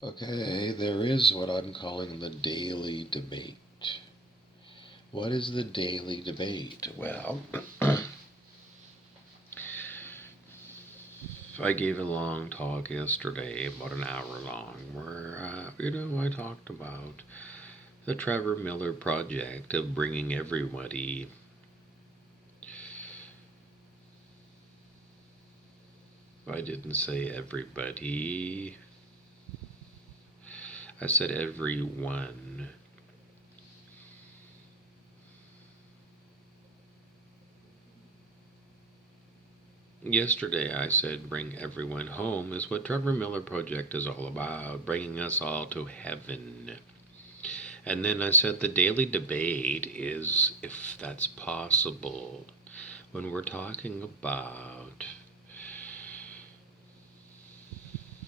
Okay, there is what I'm calling the daily debate. What is the daily debate? Well, I gave a long talk yesterday, about an hour long, where, I talked about the Trevor Miller project of bringing everybody. I didn't say everybody, I said everyone. Yesterday I said bring everyone home is what Trevor Miller project is all about, bringing us all to heaven. And then I said the daily debate is if that's possible when we're talking about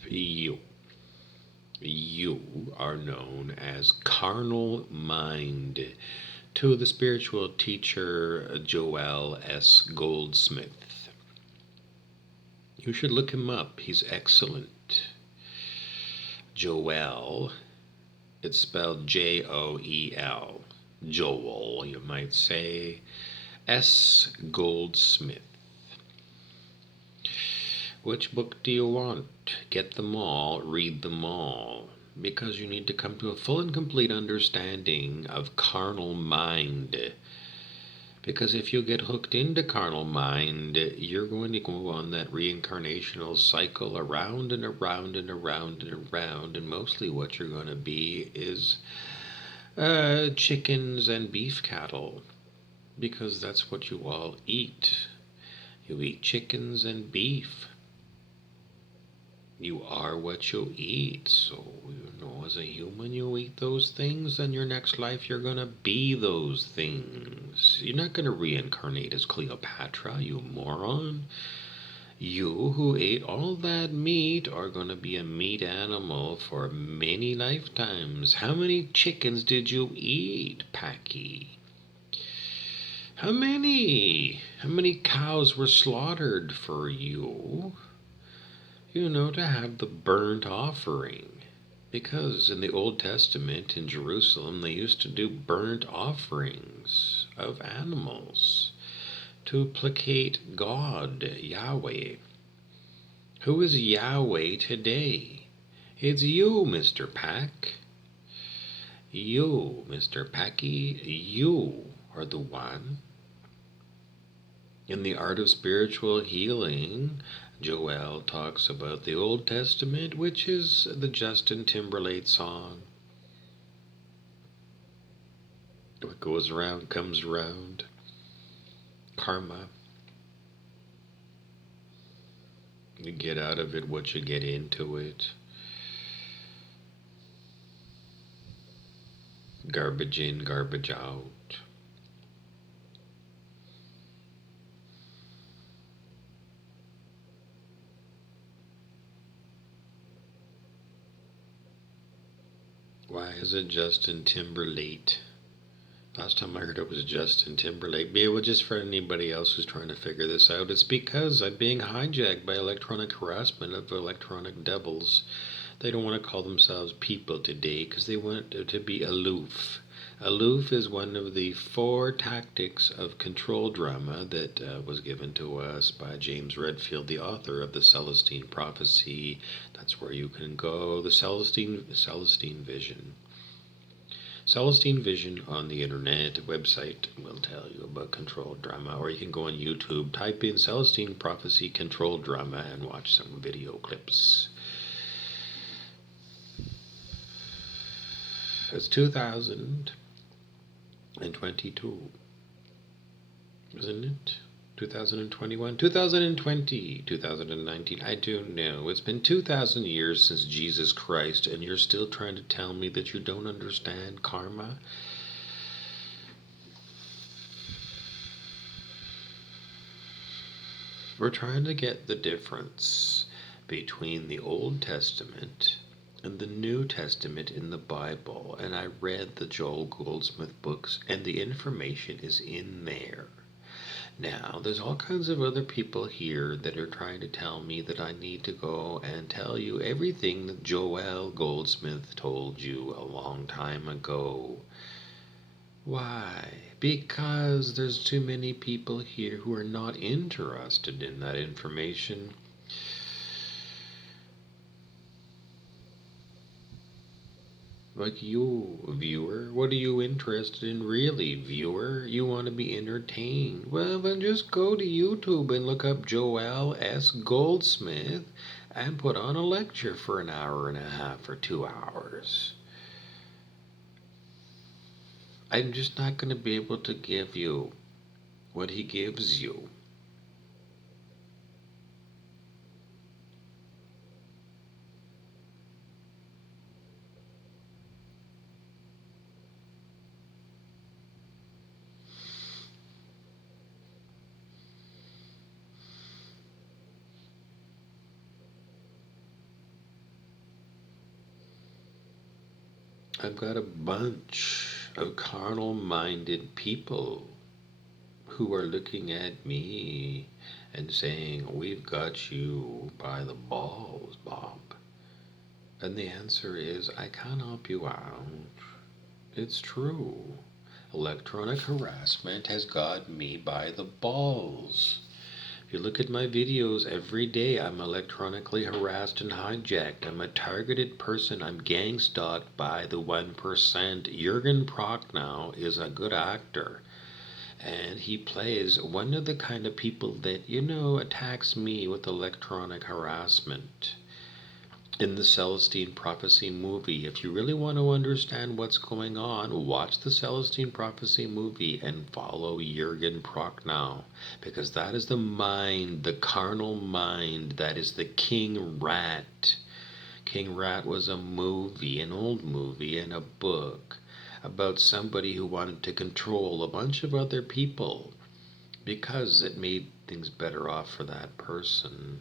you. You are known as carnal mind to the spiritual teacher Joel S. Goldsmith. You should look him up. He's excellent. Joel, it's spelled Joel. Joel, you might say. S. Goldsmith. Which book do you want? Get them all, read them all. Because you need to come to a full and complete understanding of carnal mind. Because if you get hooked into carnal mind, you're going to go on that reincarnational cycle around and around and around and around. And mostly what you're going to be is chickens and beef cattle. Because that's what you all eat. You eat chickens and beef. You are what you eat. So, as a human, you eat those things, and your next life, you're going to be those things. You're not going to reincarnate as Cleopatra, you moron. You who ate all that meat are going to be a meat animal for many lifetimes. How many chickens did you eat, Packy? How many? How many cows were slaughtered for you? To have the burnt offering. Because in the Old Testament in Jerusalem, they used to do burnt offerings of animals to placate God, Yahweh. Who is Yahweh today? It's you, Mr. Pack. You, Mr. Packy, you are the one. In the art of spiritual healing, Joel talks about the Old Testament, which is the Justin Timberlake song. What goes around comes around. Karma. You get out of it what you get into it. Garbage in, garbage out. Why is it Justin Timberlake? Last time I heard it was Justin Timberlake. Maybe it was just for anybody else who's trying to figure this out. It's because I'm being hijacked by electronic harassment of electronic devils. They don't want to call themselves people today because they want to be aloof. Aloof is one of the 4 tactics of control drama that was given to us by James Redfield, the author of the Celestine Prophecy. That's where you can go. The Celestine Vision. Celestine Vision on the internet website will tell you about control drama, or you can go on YouTube, type in Celestine Prophecy Control Drama, and watch some video clips. It's 2022, isn't it? 2021, 2020, 2019, I don't know. It's been 2,000 years since Jesus Christ, and you're still trying to tell me that you don't understand karma? We're trying to get the difference between the Old Testament and the New Testament in the Bible, and I read the Joel Goldsmith books, and the information is in there. Now, there's all kinds of other people here that are trying to tell me that I need to go and tell you everything that Joel Goldsmith told you a long time ago. Why? Because there's too many people here who are not interested in that information. Like you, viewer, what are you interested in really, viewer? You want to be entertained. Well, then just go to YouTube and look up Joel S. Goldsmith and put on a lecture for an hour and a half or 2 hours. I'm just not going to be able to give you what he gives you. I've got a bunch of carnal minded people who are looking at me and saying, "We've got you by the balls, Bob." And the answer is, I can't help you out. It's true. Electronic harassment has got me by the balls. If you look at my videos every day, I'm electronically harassed and hijacked. I'm a targeted person. I'm gang stalked by the 1%. Jürgen Prochnow is a good actor. And he plays one of the kind of people that, attacks me with electronic harassment. In the Celestine Prophecy movie, if you really want to understand what's going on, watch the Celestine Prophecy movie and follow Jürgen Prochnow, because that is the mind, the carnal mind, that is the King Rat. King Rat was a movie, an old movie, and a book about somebody who wanted to control a bunch of other people because it made things better off for that person.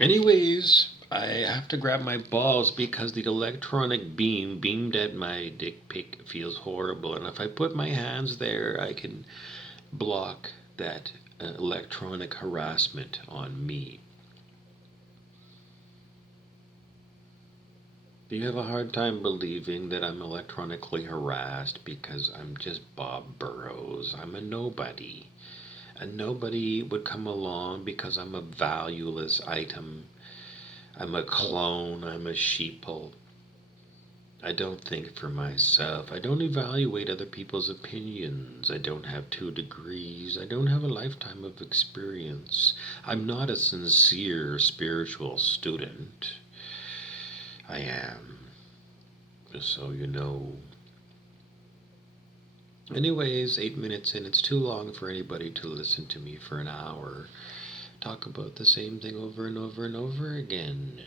Anyways, I have to grab my balls because the electronic beam beamed at my dick pic feels horrible. And if I put my hands there, I can block that electronic harassment on me. Do you have a hard time believing that I'm electronically harassed because I'm just Bob Burrows? I'm a nobody. And nobody would come along because I'm a valueless item. I'm a clone. I'm a sheeple. I don't think for myself. I don't evaluate other people's opinions. I don't have 2 degrees. I don't have a lifetime of experience. I'm not a sincere spiritual student. I am. Just so you know. Anyways, 8 minutes in. It's too long for anybody to listen to me for an hour talk about the same thing over and over and over again.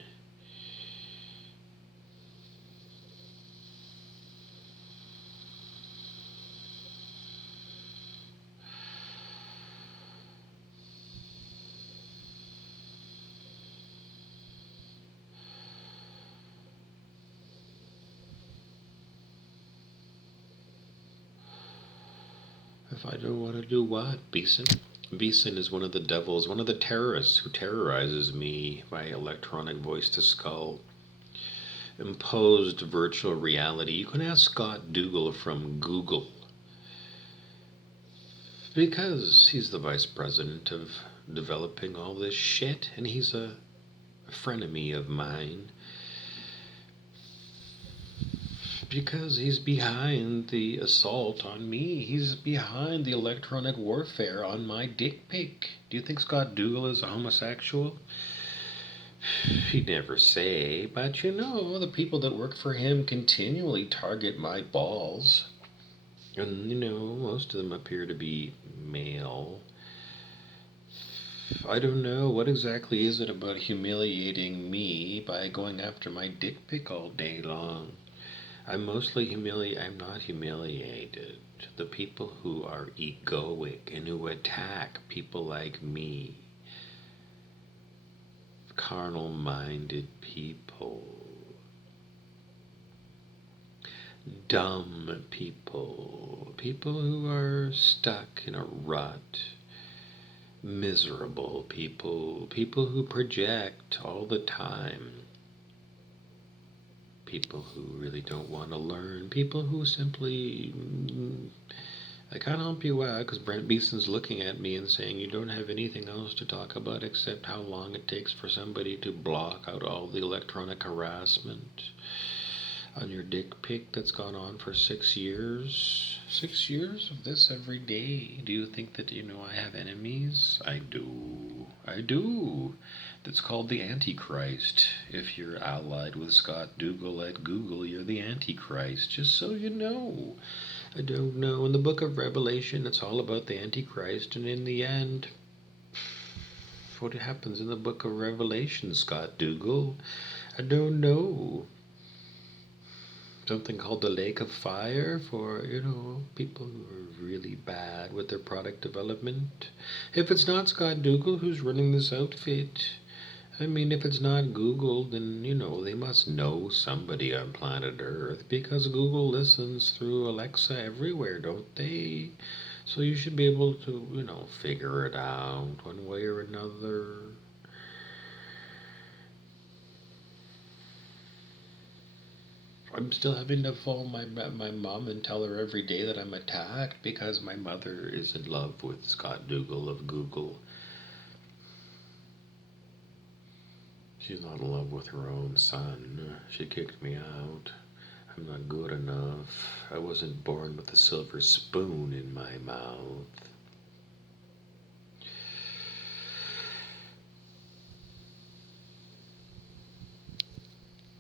If I don't want to do what, Beeson? Beeson is one of the devils, one of the terrorists who terrorizes me by electronic voice to skull. Imposed virtual reality. You can ask Scott Dougal from Google. Because he's the vice president of developing all this shit, and he's a frenemy of mine. Because he's behind the assault on me. He's behind the electronic warfare on my dick pic. Do you think Scott Dougal is a homosexual? He'd never say, but the people that work for him continually target my balls. And, most of them appear to be male. I don't know, what exactly is it about humiliating me by going after my dick pic all day long? I'm not humiliated. The people who are egoic and who attack people like me carnal-minded people, dumb people, people who are stuck in a rut, miserable people, people who project all the time, people who really don't want to learn, people who simply I can't help you out because Brent Beeson's looking at me and saying you don't have anything else to talk about except how long it takes for somebody to block out all the electronic harassment on your dick pic that's gone on for 6 years. 6 years of this every day. Do you think that, I have enemies? I do. I do. That's called the Antichrist. If you're allied with Scott Dougal at Google, you're the Antichrist, just so you know. I don't know. In the book of Revelation, it's all about the Antichrist, and in the end, what happens in the book of Revelation, Scott Dougal? I don't know. Something called the Lake of Fire for, people who are really bad with their product development. If it's not Scott Dougal who's running this outfit, if it's not Google, then, they must know somebody on planet Earth because Google listens through Alexa everywhere, don't they? So you should be able to, figure it out one way or another. I'm still having to phone my mom and tell her every day that I'm attacked because my mother is in love with Scott Dougal of Google. She's not in love with her own son. She kicked me out. I'm not good enough. I wasn't born with a silver spoon in my mouth.